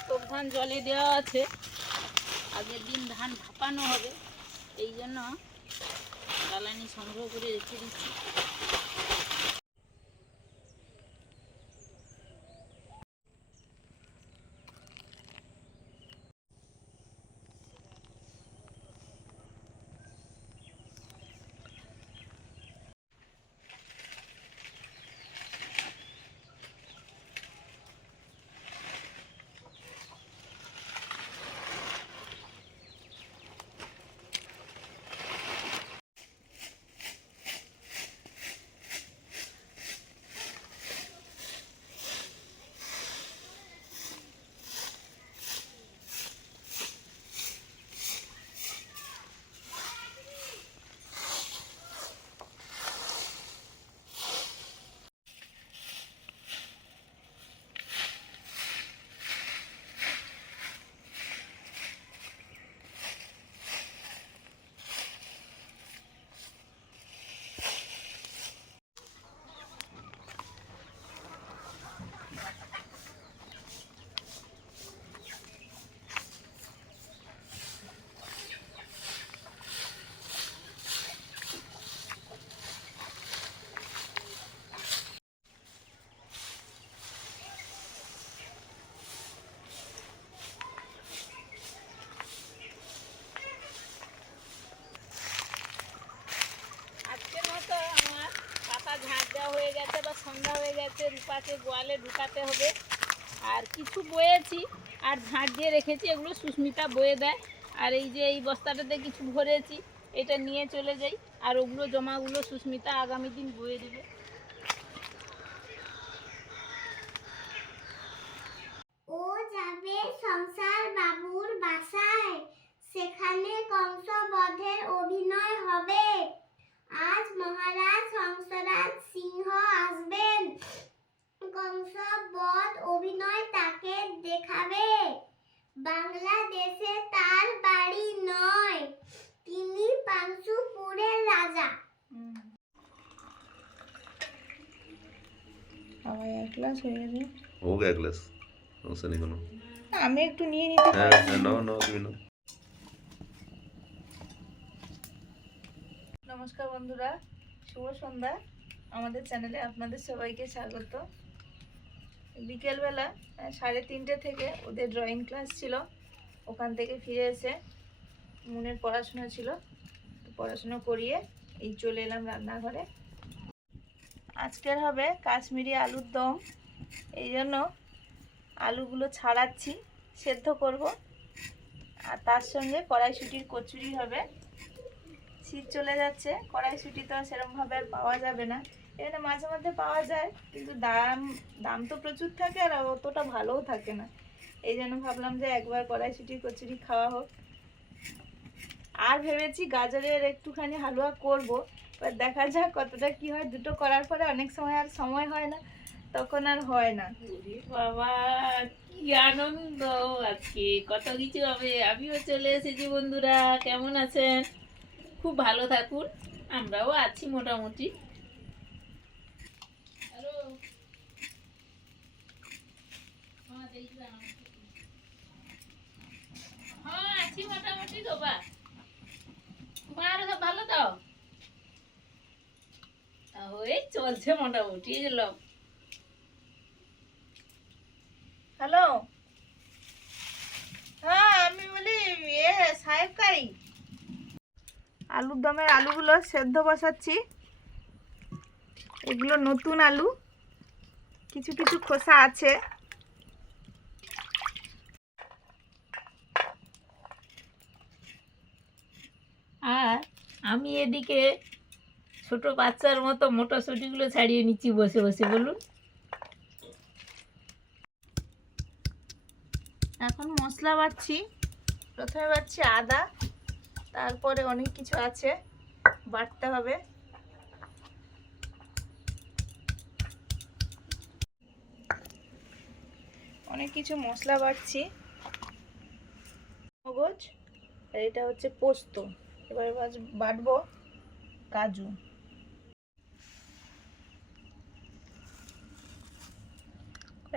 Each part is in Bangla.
আতপ ধান জলে দেওয়া আছে, আগের দিন ধান ভাপানো হবে, এই জন্য জ্বালানি সংগ্রহ করে রেখে দিচ্ছি। হয়ে গেছে বা সন্ধ্যা হয়ে গেছে, রূপাকে গোয়ালে ঢুকাতে হবে। আর কিছু বয়েছি আর ঝাঁট দিয়ে রেখেছি, এগুলো সুস্মিতা বয়ে দেয়। আর এই যে এই বস্তাটাতে কিছু ভরেছি, এটা নিয়ে চলে যাই, আর ওগুলো জমাগুলো সুস্মিতা আগামী দিন বয়ে দেবে। ও যাবে সংসার বাবুর বাসায়, সেখানে কংসবধের অভিনয় হবে। আজ মহারাজ হংসরাজ সিংহ আসবেন, কংসবধ অভিনয় তাকে দেখাবে। বাংলাদেশে তার বাড়ি নয়, তিনি পাংশুপুরের রাজা। আমার এক গ্লাস হয়ে গেছে। हो गया ग्लास সমস্যা নেই কোনো। আমি একটু নিয়ে নিতে হ্যাঁ পারি? হ্যাঁ, নাও নাও তুমি নাও। নমস্কার বন্ধুরা, শুভ সন্ধ্যা। আমাদের চ্যানেলে আপনাদের সবাইকে স্বাগত। বিকেলবেলা 3:30 থেকে ওদের ড্রয়িং ক্লাস ছিল, ওখান থেকে ফিরে এসে মুনের পড়াশোনা ছিল, পড়াশোনা করিয়ে এই চলে এলাম রান্নাঘরে। আজকের হবে কাশ্মীরি আলুর দম, এই জন্য আলুগুলো ছাড়াচ্ছি, সেদ্ধ করব। আর তার সঙ্গে কড়াইশুঁটির কচুরি হবে। শীত চলে যাচ্ছে, কড়াইশুঁটি তো সেরকমভাবে আর পাওয়া যাবে না, এখানে মাঝে মধ্যে পাওয়া যায়, কিন্তু দাম তো প্রচুর থাকে আর অতটা ভালোও থাকে না। এই জন্য ভাবলাম যে একবার কড়াইশুঁটির কচুরি খাওয়া হোক। আর ভেবেছি গাজরের একটুখানি হালুয়া করব, এবার দেখা যাক কতটা কি হয়। দুটো করার পরে অনেক সময় আর সময় হয় না, তখন আর হয় না। বাবা কি আনন্দ, আজকে কত কিছু হবে। আমিও চলে এসেছি। বন্ধুরা কেমন আছেন? খুব ভালো থাকুন, আমরাও আছি মোটামুটি। হ্যাঁ আছি মোটামুটি। বাবা মার সব ভালো তো? ওই চলছে মোটামুটি। এলাম। হ্যালো, হ্যাঁ আমি বলি সাহেব কারি আলুর দমের আলুগুলো সেদ্ধ বসাচ্ছি। এগুলো নতুন আলু, কিছু কিছু খোসা আছে। আর আমি এদিকে ছোট বাচ্চার মতো মটরশুঁটিগুলো ছাড়িয়ে নিচ্ছি বসে বসে। বলুন। এখন মশলা বাটছি, প্রথমে বাটছি আদা, তারপরে অনেক কিছু আছে বাটতে হবে। অনেক কিছু মশলা বাটছি, মগজ, আর এটা হচ্ছে পোস্ত। এবারে বাটবো কাজু।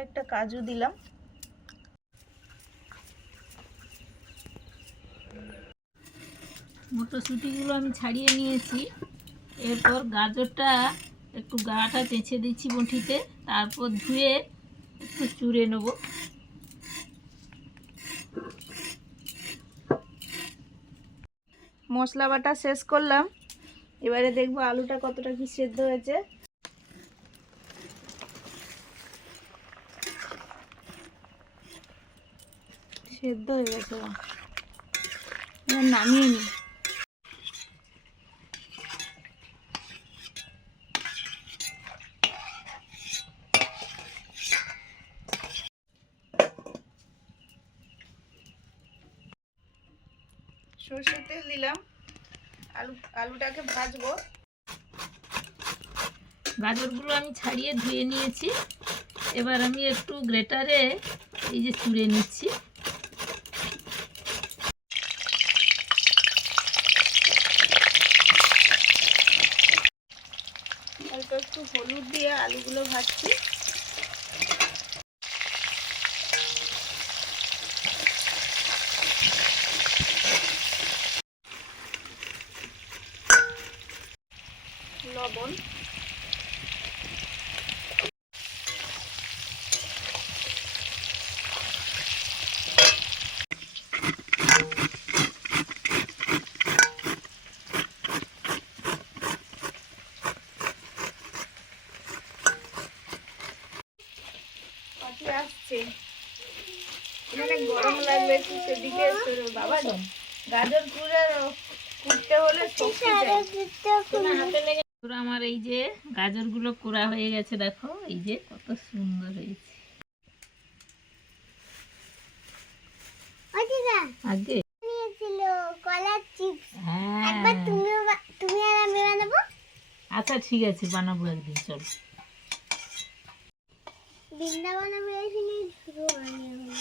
একটা কাজু দিলাম, মটরশুঁটিগুলো আমি ছাড়িয়ে নিয়েছি। এরপর গাজরটা একটু গাটা চেঁচে দিচ্ছি বঁটিতে, তারপর ধুয়ে একটু চুড়ে নেব। মশলা বাটা শেষ করলাম, এবারে দেখবো আলুটা কতটা কি সেদ্ধ হয়েছে। সেদ্ধ হয়ে গেছে, এবার নামিয়ে নিই। সরষের তেল দিলাম, আলুটাকে ভাজবো। গাজরগুলো আমি ছাড়িয়ে ধুয়ে নিয়েছি। এবার আমি একটু গ্রেটারে এই যে চুড়ে নিচ্ছি। অল্প একটু হলুদ দিয়ে আলুগুলো ভাজছি। লবণ, পাটি আসছে, এখানে গরম লাগবে একটু, সেদিকে বাবা গাজর কুটতে হলে শক্তি চাই। আমার এই যে গাজরগুলো কোড়া হয়ে গেছে, দেখো এই যে কত সুন্দর হয়েছে। আগে নিয়েছিল কলার চিপস। হ্যাঁ, একবার তুমি আর আমি বানাবো। আচ্ছা ঠিক আছে, বানাবো একদিন, চলো। বৃন্দাবনে বেরিয়েছিলি শুরু হয়নি এখনো।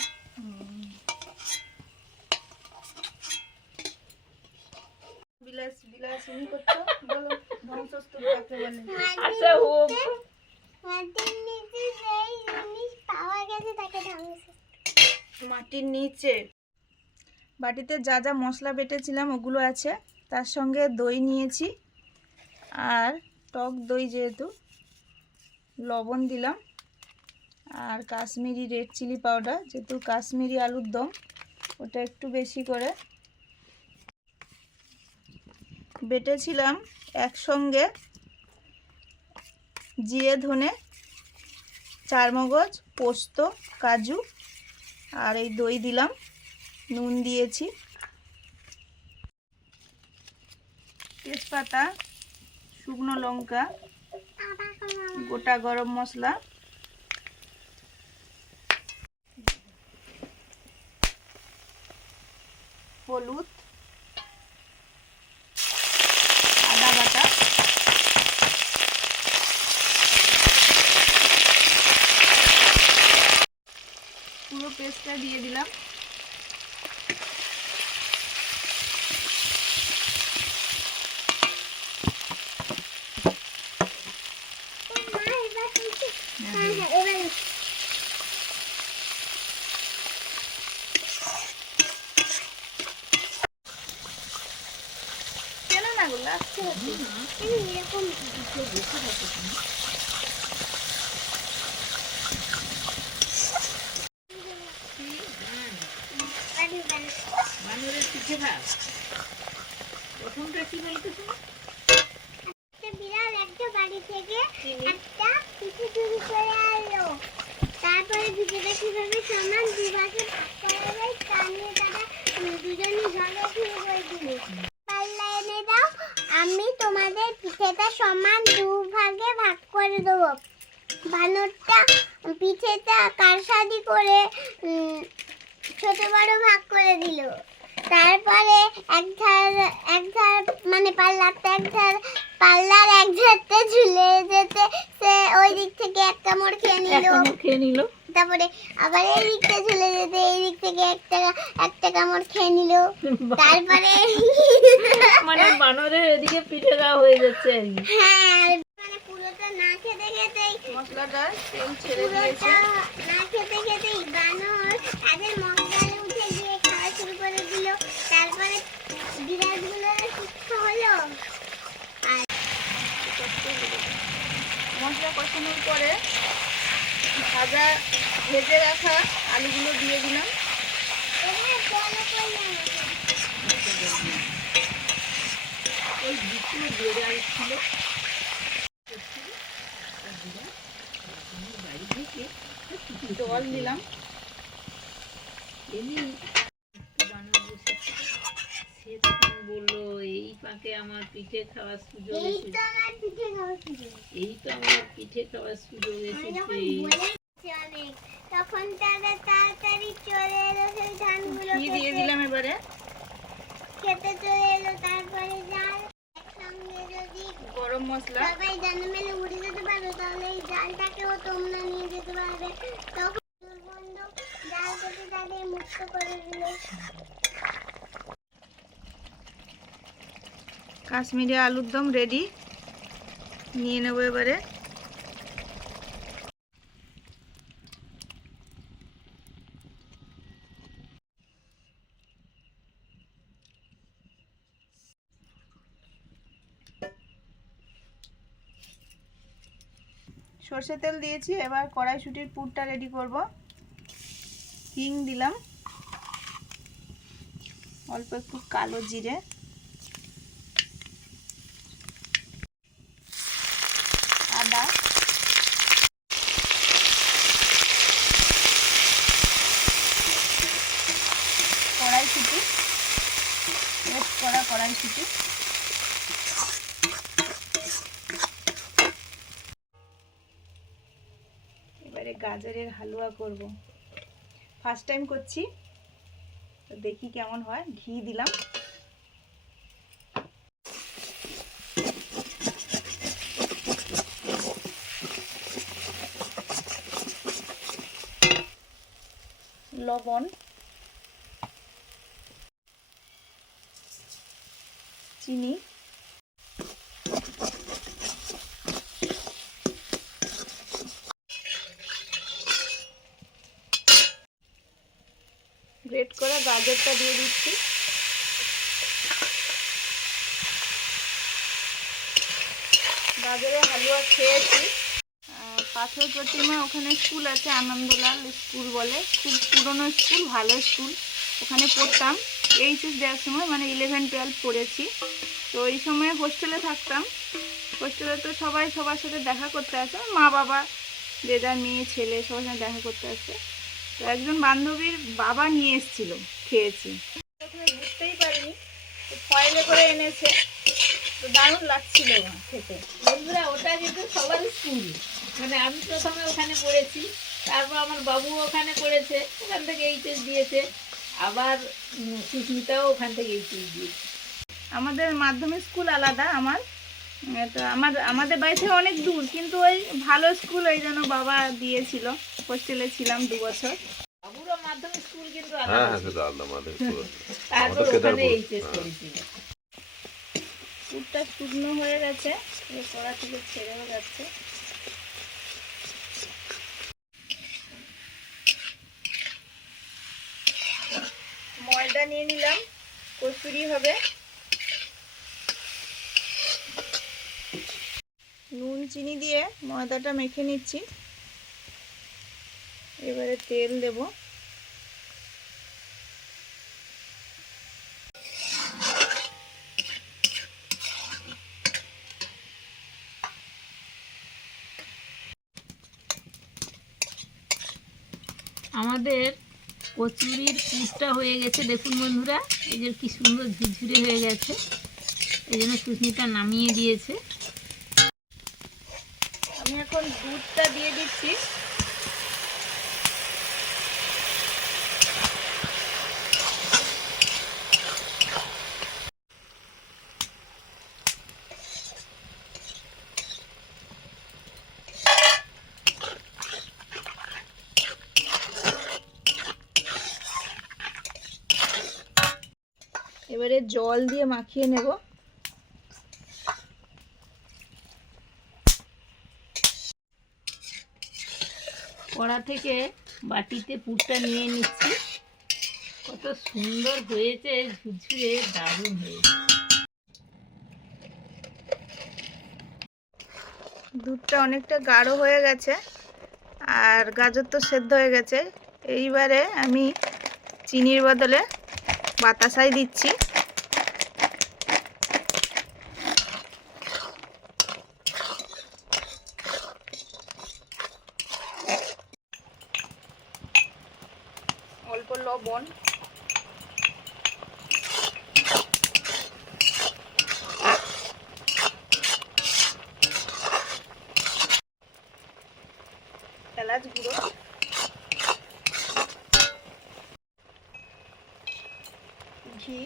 বিলাসিনী করছো, বলো ধ্বংসস্তূপ কাকে বলে? আচ্ছা ও মাটির নিচে যেই জিনিস পাওয়া গেছে তাকে ধ্বংসস্তূপ। মাটির নিচে বাটিতে যা যা মশলা বেটেছিলাম ওগুলো আছে, তার সঙ্গে দই নিয়েছি, আর টক দই যেহেতু, লবণ দিলাম, আর কাশ্মীরি রেড চিলি পাউডার, যেহেতু কাশ্মীরি আলুর দম, ওটা একটু বেশি করে বেটেছিলাম। একসঙ্গে জিরে, ধনে, চারমগজ, পোস্ত, কাজু আর এই দই দিলাম, নুন দিয়েছি, তেজপাতা, শুকনো লঙ্কা, গোটা গরম মশলা, হলুদ, আদা বাটা, পুরো পেস্টটা দিয়ে দিলাম। কেন না গো, লাগছে এরকম বানরের পিঠে ভাত। প্রথমটা কি বলতে তুমি? একটা বিড়াল একটা বাড়ি থেকে একটা পিঠে চুরি করে আনলো। তারপরে পিঠেটা কিভাবে সমান দুভাগে ভাগ করা যায় তা নিয়ে তারা দুজনই ঝগড়া শুরু করে দিল। পাল্লা এনে দাও, আমি তোমাদের পিঠেটা সমান দুভাগে ভাগ করে দেবো। বানরটা পিঠেটা কারসাজি করে ছোট বড় ভাগ করে দিল। তারপরে এক ধার মানে পাল্লার এক ধারতে ঝুলে যেতে সে ওই দিক থেকে এক কামড় খেয়ে নিল। তারপরে আবার এই দিকটা ঝুলে যেতে এই দিক থেকে একটা কামড় খেয়ে নিল। তারপরে মানে বানরের এদিকে পিঠে দেওয়া হয়ে যাচ্ছে আর কি। হ্যাঁ, মানে পুরোটা না খেতে খেতেই মশলাটা তেল ছেড়ে দিয়েছে। না খেতে খেতেই বানর তাদের মশলায় উঠে গিয়ে খাওয়া শুরু করে দিল। তারপরে বিড়ালগুলো হলো মশলা কষানোর পরে ভাজা ভেজে রাখা আলুগুলো দিয়ে দিলাম। এবার বড় করলাম ওই দুটো বেড়াল ছিল বাড়ি থেকে জল দিলাম। এমনি বানর বসেছিল, সে তখন বললো এই পাকে আমার পিঠে খাওয়ার সুযোগ এই এসেছে, তো আমার পিঠে খাওয়ার সুযোগ। এই তো আমার পিঠে খাওয়ার সুযোগ আমি এসেছে। যখন বলেছি অনেক, তখন তারা তাড়াতাড়ি চলে এলো সেই ধানগুলো ঘি দিয়ে দিলাম এবারে। খেতে চলে এলো। তারপরে জাল একসঙ্গে যদি গরম মশলা, সবাই জানে মেলে উড়ে যেতে পারবে, তাহলে এই জালটাকেও তোমরা নিয়ে যেতে পারবে। তখন দুর্গন্ধ জাল থেকে তাদের মুক্ত করে দিল। কাশ্মীরি আলুর দম রেডি। নিয়ে নেবো এবারে। সর্ষে তেল দিয়েছি, এবার কড়াইশুঁটির পুরটা রেডি করব। হিং দিলাম, অল্প একটু কালো জিরে, আদা, কড়াইশুঁটি, পেস্ট করা কড়াইশুঁটি, এবারে গাজরের হালুয়া করব। ফার্স্ট টাইম করছি, তো দেখি কেমন হয়। ঘি দিলাম, লবণ, চিনি, গ্রেট করা গাজরটা দিয়ে দিচ্ছি। গাজরের হালুয়া খেয়েছি। পাথর প্রতিমা ওখানে স্কুল আছে, আনন্দলাল স্কুল বলে, খুব পুরনো স্কুল, ভালো স্কুল। ওখানে পড়তাম এইচএস দেওয়ার সময়, মানে 11-12 পড়েছি। তো এই সময় হোস্টেলে থাকতাম। হোস্টেলে তো সবাই সবার সাথে দেখা করতে আসে, মা বাবা যে যার মেয়ে ছেলে সবার সাথে দেখা করতে আসে। তো একজন বান্ধবীর বাবা নিয়ে এসেছিল, খেয়েছি। প্রথমে বুঝতেই পারিনি, তো ফয়েলে করে এনেছে, তো দারুণ লাগছিল খেতে। বন্ধুরা ওটা কিন্তু সবার স্কুল, মানে আমি প্রথমে ওখানে পড়েছি, তারপর আমার বাবু ওখানে পড়েছে, ওখান থেকে এইচএস দিয়েছে, আবার সুস্মিতাও ওখান থেকে এইচএস দিয়েছে। আমাদের মাধ্যমিক স্কুল আলাদা, তো আমাদের বাড়ি থেকে অনেক দূর, কিন্তু ওই ভালো স্কুল, ওই জন্য বাবা দিয়েছিল। হোস্টেলে ছিলাম 2 বছর। বাবুরও মাধ্যমিক স্কুল কিন্তু হ্যাঁ আলাদা হ্যাঁ ছিল। সেটা আলাদা মাধ্যমিক স্কুল আছে। তারপর আমাদের ওখানে কেদারপুর। এইচএস হ্যাঁ। করেছিল। পুরটা শুকনো হয়ে গেছে, এবার কড়া থেকে ছেড়েও যাচ্ছে। ময়দা নিয়ে নিলাম, কচুরি হবে। নুন চিনি দিয়ে ময়দাটা মেখে নিচ্ছি। এবারে তেল দেব। আমাদের কচুরির পুরটা হয়ে গেছে, দেখুন বন্ধুরা, এই যে কি সুন্দর ঝুরঝুরে হয়ে গেছে। এই জন্য সুস্মিতা নামিয়ে দিয়েছে। আমি এখন দুধটা দিয়ে দিচ্ছি। এবারে জল দিয়ে মাখিয়ে নেব। কড়া থেকে বাটিতে পুরটা নিয়ে নিচ্ছি। কত সুন্দর হয়েছে, ঝুরঝুরে, দারুণ হয়েছে। দুধটা অনেকটা গাঢ় হয়ে গেছে আর গাজর তো সেদ্ধ হয়ে গেছে। এইবারে আমি চিনির বদলে বাতাসাই দিচ্ছি। অল্প লবণ, এলাচ গুঁড়ো, ঘি,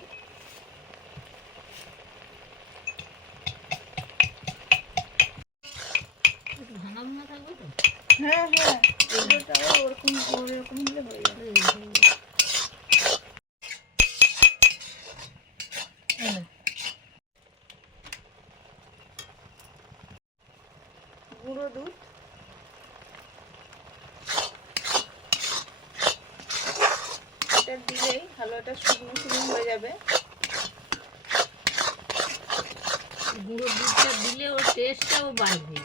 ভাঙা ভাঙা থাকবে তো? হ্যাঁ হ্যাঁ এগুলোটাও ওরকম ওরকম হলে হয়ে যাবে। গুঁড়ো দুধ, এটা দিলেই হালুয়াটা শুকনো শুকনো হয়ে যাবে। গুঁড়ো দুধটা দিলে ওর টেস্টটাও বাড়বে।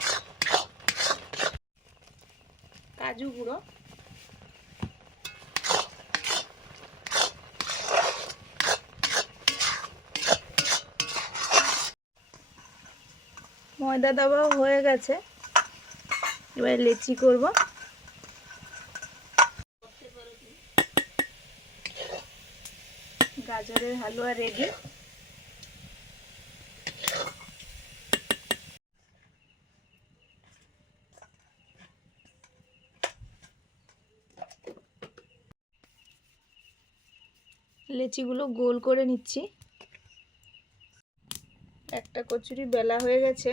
কাজু গুঁড়ো, ময়দা দেওয়া হয়ে গেছে, এবার লেচি করব। গাজরের হালুয়া রেডি। লেচিগুলো গোল করে নিচ্ছি। একটা কচুরি বেলা হয়ে গেছে।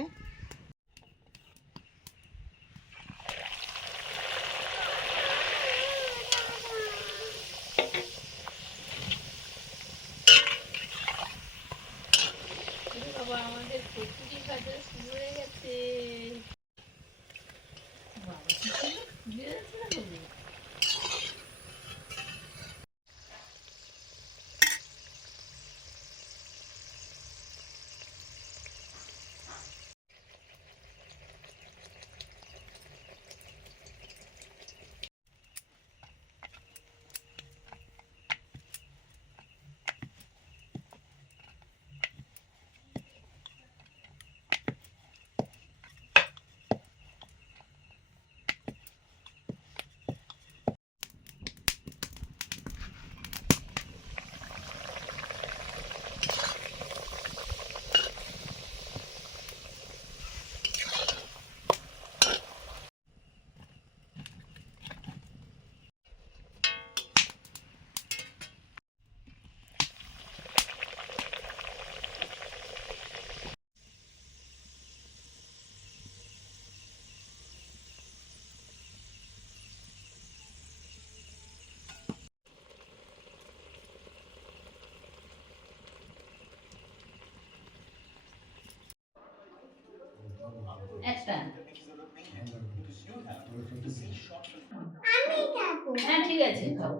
বাবা আমাদের কচুরি ভাজা শুরু হয়ে গেছে। বাবা কি সুন্দর ফুলে গেছে না বলে। একটা আমি খাবো। হ্যাঁ ঠিক আছে খাও।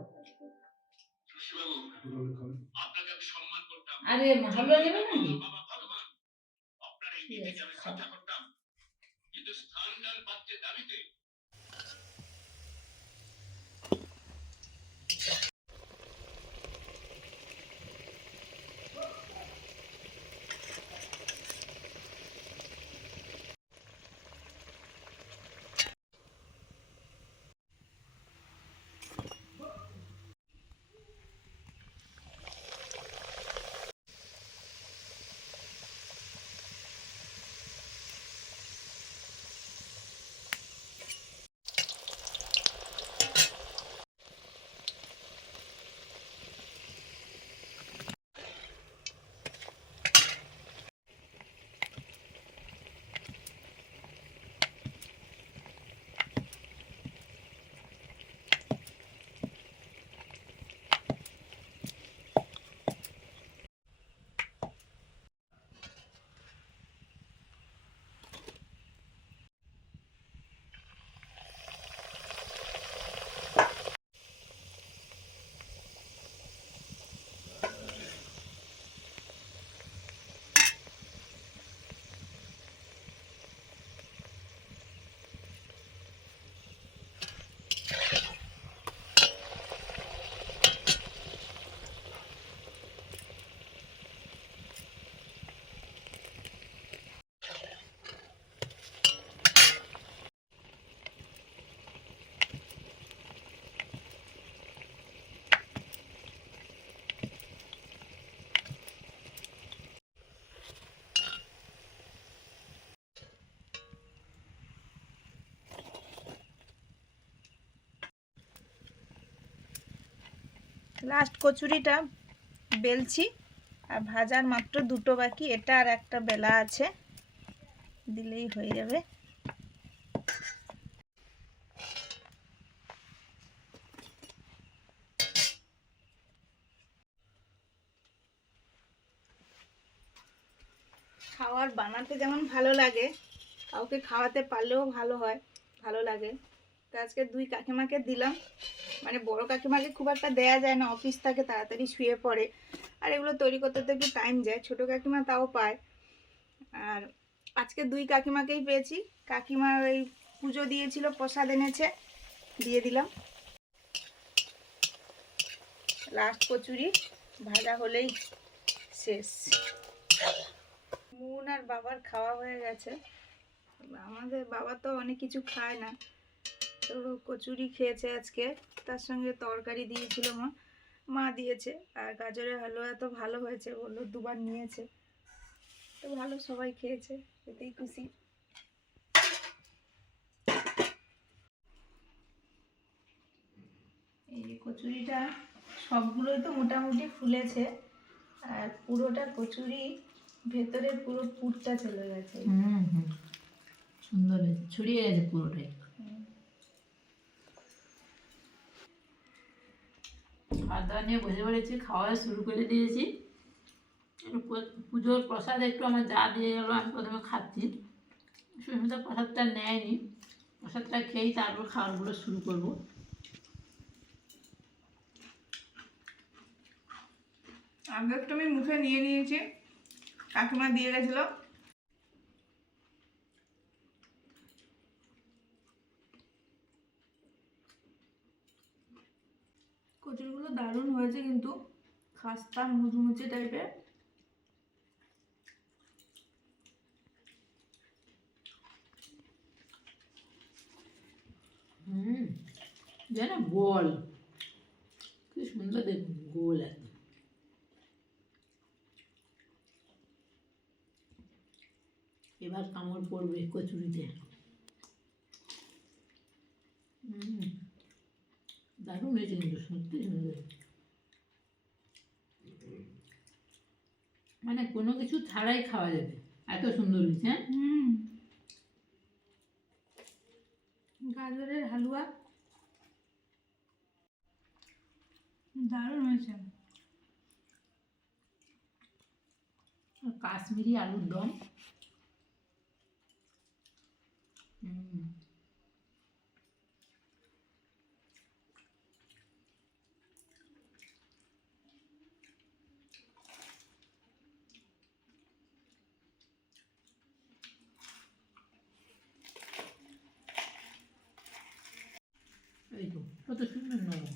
আরে হালুয়া নেবে নাকি? ঠিক আছে খাও। লাস্ট কচুরিটা বেলছি, আর ভাজার মাত্র দুটো বাকি, এটা আর একটা বেলা আছে, দিলেই হয়ে যাবে। খাওয়ার বানাতে যেমন ভালো লাগে, কাউকে খাওয়াতে পারলেও ভালো হয়, ভালো লাগে। তো আজকে দুই কাকিমাকে দিলাম, মানে বড় কাকিমাকে খুব একটা দেয়া যায় না, অফিস থাকে, তাড়াতাড়ি শুয়ে পড়ে, আর এগুলো তৈরি করতে তো একটু টাইম যায়। ছোট কাকিমা তাও পায়, আর আজকে দুই কাকিমাকেই পেয়েছি। কাকিমা ওই পুজো দিয়েছিল, প্রসাদ এনেছে, দিয়ে দিলাম। লাস্ট কচুরি ভাজা হলেই শেষ। মুন আর বাবার খাওয়া হয়ে গেছে। আমাদের বাবা তো অনেক কিছু খায় না, তো কচুরি খেয়েছে আজকে, তার সঙ্গে তরকারি দিয়েছিল মা দিয়েছে, আর গাজরের হালুয়া তো ভালো হয়েছে, বললো দুবার নিয়েছে, তো ভালো, সবাই খেয়েছে, এতেই খুশি। এই যে কচুরিটা সবগুলোই তো মোটামুটি ফুলেছে, আর পুরোটা কচুরি ভেতরে পুরো পুরটা চলে গেছে। সুন্দর হয়েছে, ছড়িয়ে গেছে পুরোটাই। খাওয়া দাওয়া নিয়ে বসে পড়েছি, খাওয়া শুরু করে দিয়েছি। পুজোর প্রসাদ একটু আমার যা দিয়ে গেলো, আমি প্রথমে খাচ্ছি। সুস্মিতা প্রসাদটা নেয়নি, প্রসাদটা খেয়েই তারপর খাওয়ারগুলো শুরু করবো। আগে একটু আমি মুখে নিয়ে নিয়েছি, কাকিমা দিয়ে গেছিলো। কচুরিগুলো দারুণ হয়েছে, কিন্তু খাস্তা মুচমুচে টাইপের। যেন বল, কি সুন্দর দেখুন, গোল একদম। এবার কামড় পড়বে কচুরিতে। দারুণ হয়েছে কিন্তু, সত্যি সুন্দর। মানে কোনো কিছু ছাড়াই খাওয়া যাবে, এত সুন্দর হয়েছে। হ্যাঁ, গাজরের হালুয়া দারুণ হয়েছে। কাশ্মীরি আলুর দম। এই তো কত সুন্দর নরম।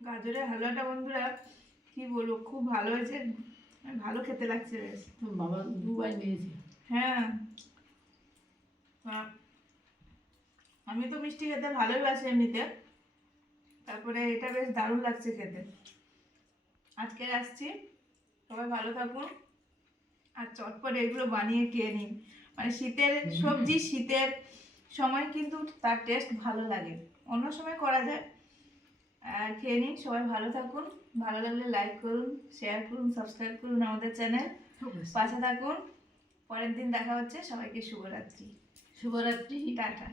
গাজরের হালুয়াটা বন্ধুরা কি বলবো, খুব ভালো হয়েছে, ভালো খেতে লাগছে বেশ। বাবা দুবার নিয়েছে। হ্যাঁ, আমি তো মিষ্টি খেতে ভালোই বাসি এমনিতে, তারপরে এটা বেশ দারুণ লাগছে খেতে। আজকে আসছি, সবাই ভালো থাকুন, আর চটপট এগুলো বানিয়ে খেয়ে নিন। মানে শীতের সবজি শীতের সময় কিন্তু তার টেস্ট ভালো লাগে, অন্য সময় করা যায়। আর খেয়ে নিন, সবাই ভালো থাকুন, ভালো লাগলে লাইক করুন, শেয়ার করুন, সাবস্ক্রাইব করুন আমাদের চ্যানেল, পাশে থাকুন। পরের দিন দেখা হচ্ছে, সবাইকে শুভরাত্রি। শুভরাত্রি, টাটা।